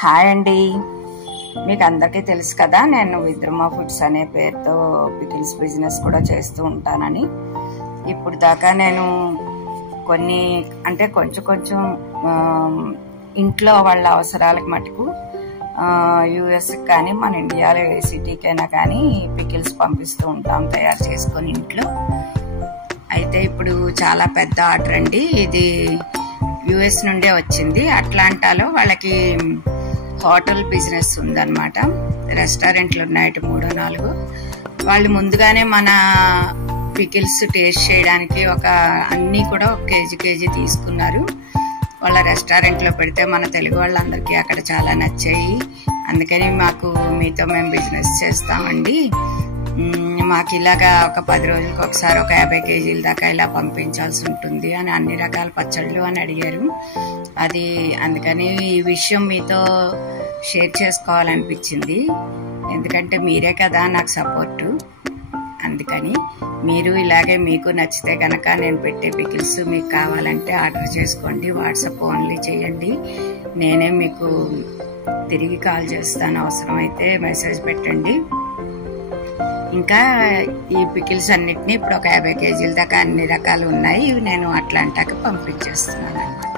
Hi అండి, మీకు అందరికీ తెలుసు కదా నేను విద్రుమ ఫుడ్స్ అనే పేరుతో పికిల్స్ బిజినెస్ కూడా చేస్తూ ఉంటానని. ఇప్పుడు దాకా నేను కొన్ని అంటే కొంచెం ఇంట్లో వాళ్ళ అవసరాలకు మటుకు యుఎస్కి కానీ మన ఇండియాలో ఏ సిటీకైనా కానీ పికిల్స్ పంపిస్తూ ఉంటాం తయారు చేసుకొని ఇంట్లో. అయితే ఇప్పుడు చాలా పెద్ద ఆర్డర్ అండి, ఇది యుఎస్ నుండే వచ్చింది. అట్లాంటాలో వాళ్ళకి హోటల్ బిజినెస్ ఉందన్నమాట, రెస్టారెంట్లు ఉన్నాయి 3-4. వాళ్ళు ముందుగానే మన పికిల్స్ టేస్ట్ చేయడానికి అన్నీ కూడా ఒక కేజీ తీసుకున్నారు. వాళ్ళ రెస్టారెంట్లో పెడితే మన తెలుగు వాళ్ళందరికీ అక్కడ చాలా నచ్చాయి. అందుకని మీతో మేము బిజినెస్ చేస్తామండి, మాకు ఇలాగా ఒక 10 రోజులకు ఒకసారి ఒక 50 కేజీల దాకా ఇలా పంపించాల్సి ఉంటుంది అని అన్ని రకాల పచ్చళ్ళు అని అడిగారు. అందుకని ఈ విషయం మీతో షేర్ చేసుకోవాలనిపించింది, ఎందుకంటే మీరే కదా నాకు సపోర్టు. అందుకని మీరు ఇలాగే మీకు నచ్చితే కనుక నేను పెట్టే పికిల్స్ మీకు కావాలంటే ఆర్డర్ చేసుకోండి, వాట్సాప్ ఓన్లీ చేయండి. నేనే మీకు తిరిగి కాల్ చేస్తాను, అవసరమైతే మెసేజ్ పెట్టండి. ఇంకా ఈ పికిల్స్ అన్నిటినీ ఇప్పుడు ఒక 50 కేజీల దాకా అన్ని రకాలు ఉన్నాయి, ఇవి నేను అట్లాంటాకి పంపించేస్తున్నాను అన్నమాట.